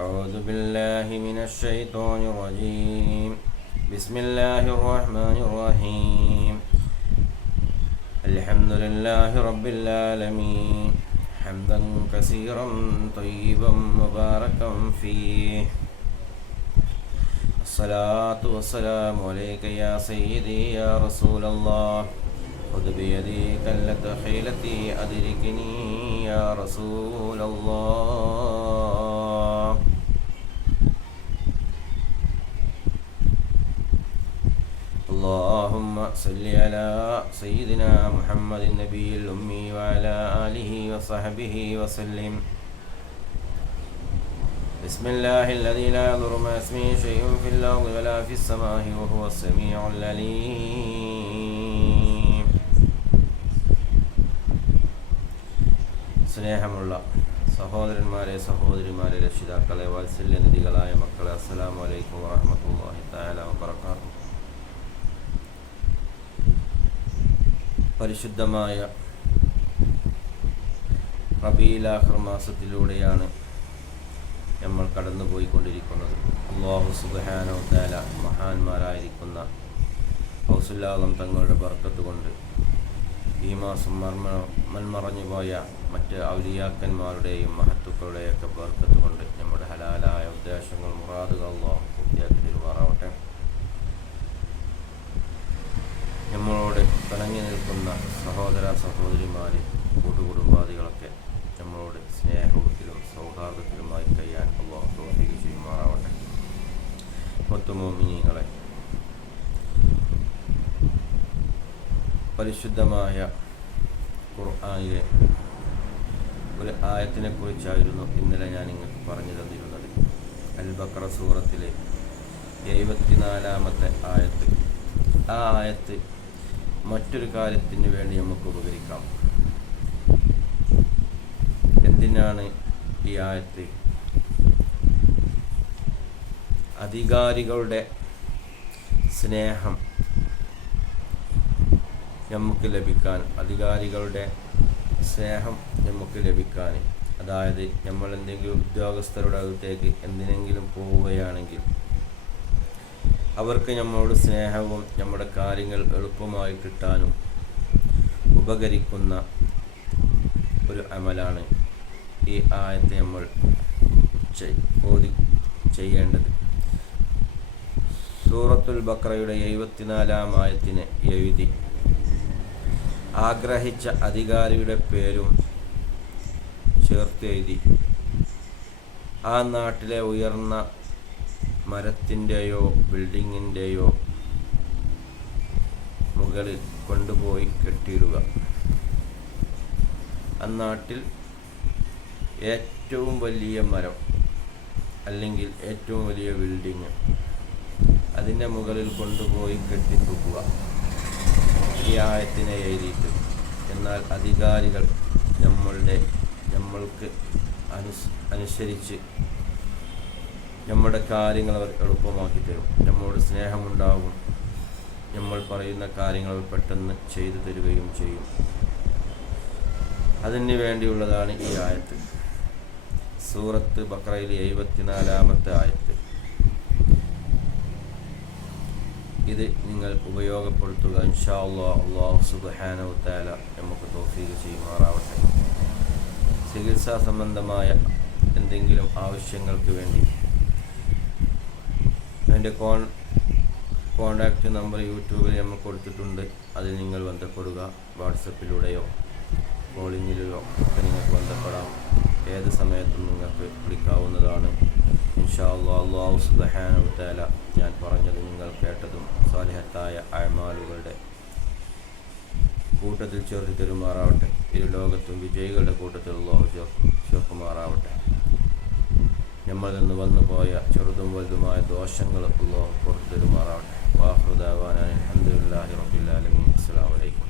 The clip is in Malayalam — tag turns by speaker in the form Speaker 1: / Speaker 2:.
Speaker 1: أعوذ بالله من الشيطان الرجيم. بسم الله الرحمن الرحيم. الحمد لله رب العالمين. حمدا كثيرا طيبا مباركا فيه. الصلاة والسلام عليك يا سيدي يا رسول الله. خذ بيدي كلة خيلتي أدركني يا رسول الله. اللهم صل على سيدنا محمد النبي الأمي وعلى آله وصحبه وسلم بسم الله الذي لا يضر مع اسمه شيء في الأرض ولا في السماء وهو السميع العليم സ്നേഹമുള്ള സഹോദരന്മാരെ സഹോദരിമാരെ രക്ഷിതാക്കളെ വാത്സല്യനിധികളായ മക്കളെ അസ്സലാമു അലൈക്കും വറഹമത്തല്ലാഹി തആല വബറകാതുഹു പരിശുദ്ധമായ റബീലാഹർ മാസത്തിലൂടെയാണ് നമ്മൾ കടന്നുപോയിക്കൊണ്ടിരിക്കുന്നത്. അള്ളാഹു സുബാനോ താല മഹാന്മാരായിരിക്കുന്ന ഹൗസുല്ലാദം തങ്ങളുടെ ബർക്കത്ത് കൊണ്ട് ഈ മാസം മർമ്മ മൺമറഞ്ഞുപോയ മറ്റ് ഔലിയാക്കന്മാരുടെയും മഹത്തുക്കളുടെയൊക്കെ ബർക്കത്ത് കൊണ്ട് നമ്മുടെ ഹലാലായ ഉദ്ദേശങ്ങൾ മുറാദുകൾ അള്ളാഹു പൂർത്തിയാക്കി തരുമാറാവട്ടെ നമ്മളോട് പിണങ്ങി നിൽക്കുന്ന സഹോദര സഹോദരിമാരെ കൂട്ടുകുടുംബാദികളൊക്കെ നമ്മളോട് സ്നേഹത്തിലും സൗഹാർദ്ദത്തിലുമായി കഴിയാൻ അള്ളാഹു ചെയ്യുമാറാവട്ടെ. മൊത്തമോമിനിങ്ങളെ പരിശുദ്ധമായ ഖുർആാനിലെ ഒരു ആയത്തിനെ കുറിച്ചായിരുന്നു ഇന്നലെ ഞാൻ നിങ്ങൾക്ക് പറഞ്ഞു തന്നിരുന്നത്. അൽ ബക്ര സൂറത്തിലെ എഴുപത്തിനാലാമത്തെ ആയത്ത്. ആ ആയത്ത് മറ്റൊരു കാര്യത്തിന് വേണ്ടി നമുക്ക് ഉപകരിക്കാം. എന്തിനാണ് ഈ ആയത്ത്? അധികാരികളുടെ സ്നേഹം നമുക്ക് ലഭിക്കാൻ അധികാരികളുടെ സ്നേഹം നമുക്ക് ലഭിക്കാൻ. അതായത് നമ്മൾ എന്തെങ്കിലും ഉദ്യോഗസ്ഥരുടെ അകത്തേക്ക് എന്തിനെങ്കിലും പോവുകയാണെങ്കിൽ അവർക്ക് നമ്മളോട് സ്നേഹവും നമ്മുടെ കാര്യങ്ങൾ എളുപ്പമായി കിട്ടാനും ഉപകരിക്കുന്ന ഒരു അമലാണ് ഈ ആയത്തെ നമ്മൾ ഓതി ചെയ്യേണ്ടത്. സൂറത്തുൽ ബക്രയുടെ എഴുപത്തിനാലാം ആയത്തിന് എഴുതി. ആഗ്രഹിച്ച അധികാരിയുടെ പേരും ചേർത്തെഴുതി. ആ നാട്ടിലെ ഉയർന്ന മരത്തിന്റെയോ ബിൽഡിങ്ങിന്റെയോ മുകളിൽ കൊണ്ടുപോയി കെട്ടിയിടുക. അന്നാട്ടിൽ ഏറ്റവും വലിയ മരം അല്ലെങ്കിൽ ഏറ്റവും വലിയ ബിൽഡിങ് അതിന്റെ മുകളിൽ കൊണ്ടുപോയി കെട്ടിത്തൂക്കുക ഈ ആയത്തിനെ എഴുതിയിട്ട് എന്നാൽ അധികാരികൾ നമ്മളുടെ നമ്മൾക്ക് അനുസ് അനുസരിച്ച് നമ്മുടെ കാര്യങ്ങൾ അവർ എളുപ്പമാക്കി തരും. നമ്മളോട് സ്നേഹമുണ്ടാകും നമ്മൾ പറയുന്ന കാര്യങ്ങൾ പെട്ടെന്ന് ചെയ്തു തരികയും ചെയ്യും. അതിന് വേണ്ടിയുള്ളതാണ് ഈ ആയത്ത്. സൂറത്ത് ബക്രയിൽ എഴുപത്തിനാലാമത്തെ ആയത്ത്. ഇത് നിങ്ങൾ ഉപയോഗപ്പെടുത്തുക. ഇൻഷാ അള്ളാഹ് നമുക്ക് തോഫീക ചെയ്യുമാറാവട്ടെ. ചികിത്സാ സംബന്ധമായ എന്തെങ്കിലും ആവശ്യങ്ങൾക്ക് വേണ്ടി എന്റെ കോൺ കോൺടാക്റ്റ് നമ്പർ യൂട്യൂബിൽ നമ്മൾ കൊടുത്തിട്ടുണ്ട്. അതിൽ നിങ്ങൾ ബന്ധപ്പെടുക. വാട്സപ്പിലൂടെയോ കോളിങ്ങിലോ ഒക്കെ നിങ്ങൾക്ക് ബന്ധപ്പെടാം. ഏത് സമയത്തും നിങ്ങൾക്ക് വിളിക്കാവുന്നതാണ്. ഇൻഷാ ഞാൻ പറഞ്ഞത് നിങ്ങൾ കേട്ടതും സാലിഹത്തായ അയമാലുകളുടെ കൂട്ടത്തിൽ ചേർത്ത് തരുമാറാവട്ടെ. ഇരു ലോകത്തും വിജയികളുടെ കൂട്ടത്തിൽ അള്ളാഹു ചേർക്കുമാറാവട്ടെ. നമ്മളിൽ വന്നു പോയ ചെറുതും വലുതുമായ ദോഷങ്ങളൊക്കെ ലോകം പുറത്തൊരുമാറാവട്ടെ വാഹൃദാവാനായി അഹമ്മദില്ലാഹി റബ്ബില്ലാലമീൻ അസ്സാം വലൈക്കും